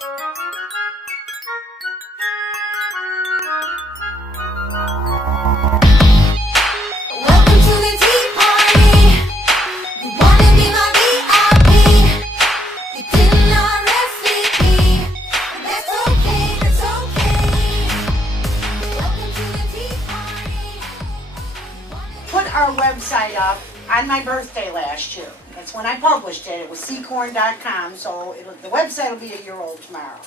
Our website up on my birthday last year. That's when I published it. It was ccorn.com, so the website will be a year old tomorrow.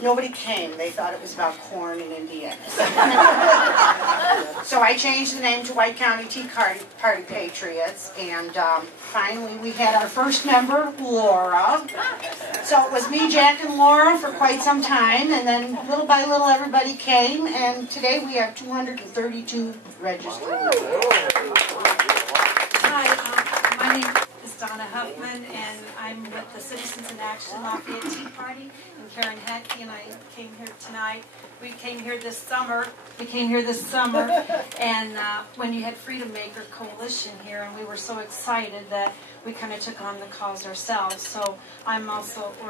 Nobody came. They thought it was about corn in Indiana. So I changed the name to White County Tea Party Patriots, and finally we had our first member, Laura. So it was me, Jack, and Laura for quite some time, and then little by little everybody came, and today we have 232 registered. Hi, my name is Donna Huffman, and I'm with the Citizens in Action Lafayette Tea Party, and Karen Hettke and I came here tonight. We came here this summer, and when you had Freedom Maker Coalition here, and we were so excited that we kind of took on the cause ourselves. So we're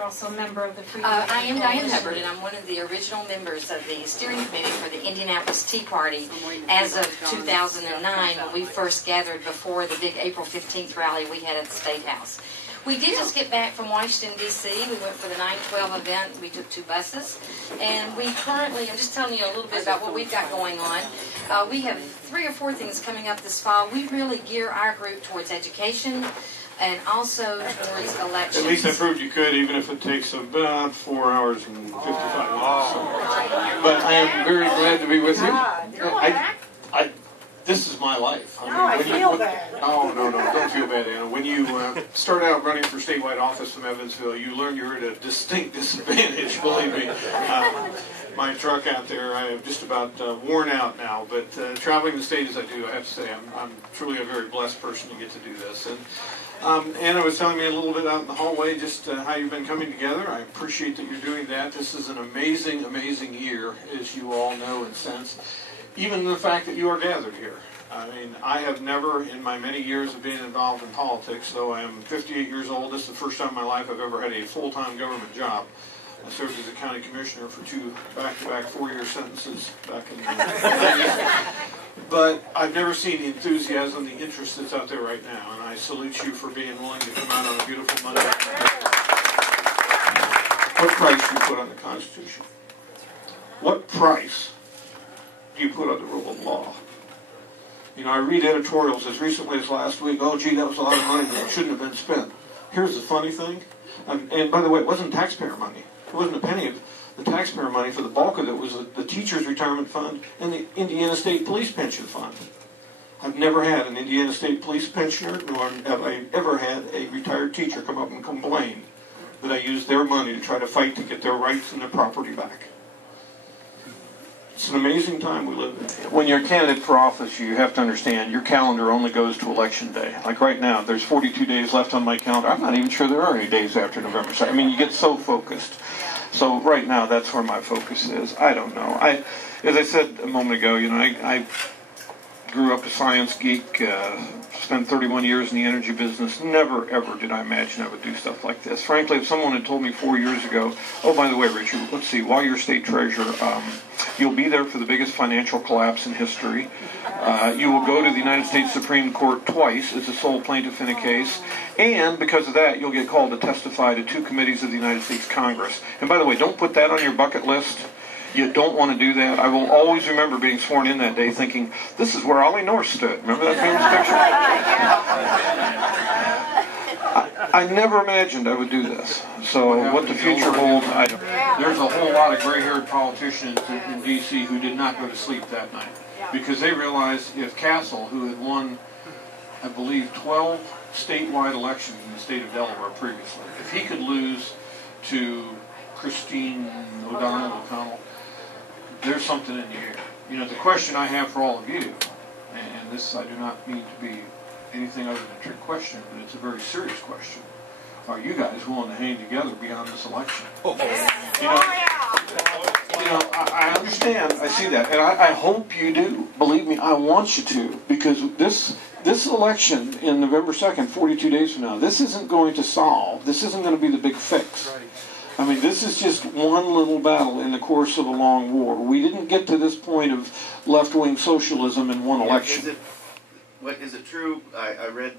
also a member of the Freedom Maker I am Coalition. Diane Hubbard, and I'm one of the original members of the steering committee for the Indianapolis Tea Party as of 2009, when we first gathered before the big April 15th rally we had at the State House. We did just get back from Washington, D.C. We went for the 9/12 event. We took 2 buses. And we currently, I'm just telling you a little bit about what we've got going on. We have 3 or 4 things coming up this fall. We really gear our group towards education and also towards elections. At least I proved you could, even if it takes about 4 hours and 55 minutes. So. But I am very glad to be with you. This is my life. I feel bad. Oh, no, don't feel bad, Anna. When you start out running for statewide office from Evansville, you learn you're at a distinct disadvantage, believe me. My truck out there, I am just about worn out now, but traveling the state as I do, I have to say, I'm truly a very blessed person to get to do this. And Anna was telling me a little bit out in the hallway just how you've been coming together. I appreciate that you're doing that. This is an amazing, amazing year, as you all know and sense. Even the fact that you are gathered here. I mean, I have never, in my many years of being involved in politics, though I am 58 years old, this is the first time in my life I've ever had a full-time government job. I served as a county commissioner for 2 back-to-back 4-year sentences back in the 90s. But I've never seen the enthusiasm, the interest that's out there right now, and I salute you for being willing to come out on a beautiful Monday. What price do you put on the Constitution? What price do you put on the rule of law? You know, I read editorials as recently as last week, oh, gee, that was a lot of money that shouldn't have been spent. Here's the funny thing, and by the way, it wasn't taxpayer money. It wasn't a penny of the taxpayer money. For the bulk of it was the Teachers' Retirement Fund and the Indiana State Police Pension Fund. I've never had an Indiana State Police pensioner, nor have I ever had a retired teacher come up and complain that I used their money to try to fight to get their rights and their property back. It's an amazing time we live in. When you're a candidate for office, you have to understand your calendar only goes to election day. Like right now, there's 42 days left on my calendar. I'm not even sure there are any days after November 2nd. I mean, you get so focused. So right now, that's where my focus is. I don't know. As I said a moment ago, you know, I grew up a science geek, spent 31 years in the energy business. Never, ever did I imagine I would do stuff like this. Frankly, if someone had told me 4 years ago, oh, by the way, Richard, let's see, while you're state treasurer, you'll be there for the biggest financial collapse in history. You will go to the United States Supreme Court twice as the sole plaintiff in a case. And because of that, you'll get called to testify to 2 committees of the United States Congress. And by the way, don't put that on your bucket list. You don't want to do that. I will always remember being sworn in that day thinking, this is where Ollie North stood. Remember that famous picture? I never imagined I would do this. So what the future holds, I don't know. There's a whole lot of gray-haired politicians in D.C. who did not go to sleep that night because they realized if Castle, who had won, I believe, 12 statewide elections in the state of Delaware previously, if he could lose to Christine O'Donnell, there's something in the air. You know, the question I have for all of you, and this I do not mean to be anything other than a trick question, but it's a very serious question. Are you guys willing to hang together beyond this election? You know, I understand. I see that. And I hope you do. Believe me, I want you to. Because this election in November 2nd, 42 days from now, this isn't going to solve. This isn't going to be the big fix. I mean, this is just one little battle in the course of a long war. We didn't get to this point of left-wing socialism in one election. Is it true? I read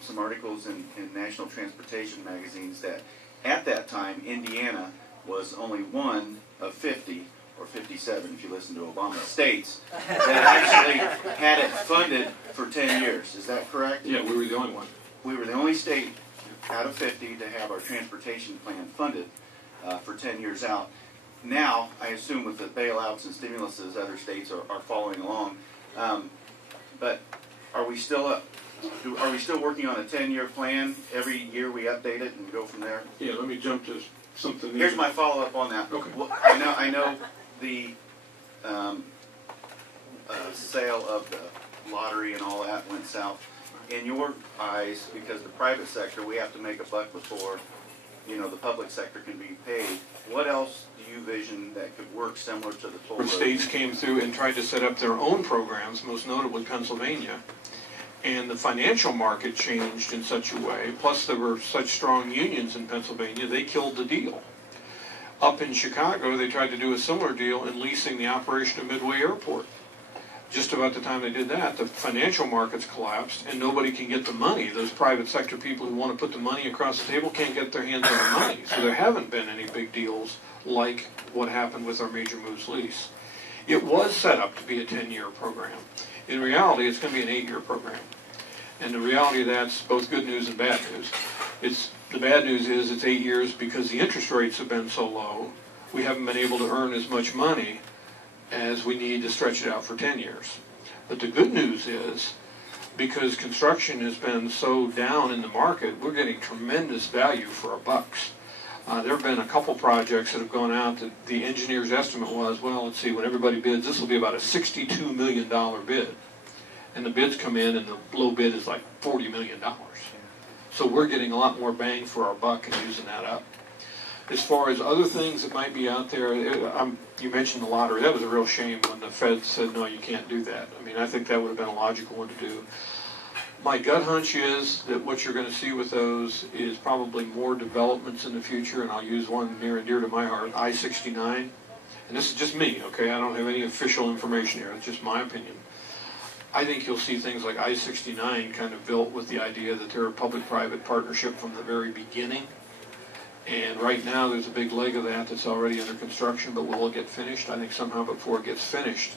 some articles in National Transportation magazines that at that time Indiana was only one of 50 or 57, if you listen to Obama, states that actually had it funded for 10 years. Is that correct? Yeah, we were the only one. We were the only state out of 50 to have our transportation plan funded for 10 years out. Now, I assume with the bailouts and stimuluses, other states are following along. But are we still working on a 10-year plan? Every year we update it and go from there? Yeah, let me jump to something. Here's my follow-up on that. Okay. Well, I know the sale of the lottery and all that went south. In your eyes, because the private sector, we have to make a buck before, the public sector can be paid. What else do you vision that could work similar to the toll road? States came through and tried to set up their own programs, most notably Pennsylvania. And the financial market changed in such a way, plus there were such strong unions in Pennsylvania, they killed the deal. Up in Chicago, they tried to do a similar deal in leasing the operation of Midway Airport. Just about the time they did that, the financial markets collapsed and nobody can get the money. Those private sector people who want to put the money across the table can't get their hands on the money. So there haven't been any big deals like what happened with our Major Moves lease. It was set up to be a 10-year program. In reality, it's going to be an 8-year program. And the reality of that's both good news and bad news. The bad news is it's 8 years because the interest rates have been so low, we haven't been able to earn as much money as we need to stretch it out for 10 years. But the good news is, because construction has been so down in the market, we're getting tremendous value for our bucks. There have been a couple projects that have gone out that the engineer's estimate was, well, let's see, when everybody bids, this will be about a $62 million bid. And the bids come in and the low bid is like $40 million. So we're getting a lot more bang for our buck and using that up. As far as other things that might be out there, you mentioned the lottery. That was a real shame when the Fed said, no, you can't do that. I mean, I think that would have been a logical one to do. My gut hunch is that what you're going to see with those is probably more developments in the future, and I'll use one near and dear to my heart, I-69. And this is just me, okay? I don't have any official information here. It's just my opinion. I think you'll see things like I-69 kind of built with the idea that they're a public-private partnership from the very beginning. And right now there's a big leg of that that's already under construction, but will it get finished? I think somehow before it gets finished,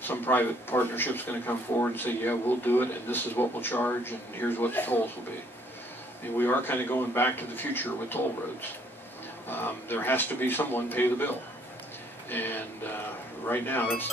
some private partnership's going to come forward and say, yeah, we'll do it, and this is what we'll charge, and here's what the tolls will be. I mean, we are kind of going back to the future with toll roads. There has to be someone pay the bill. And right now, that's,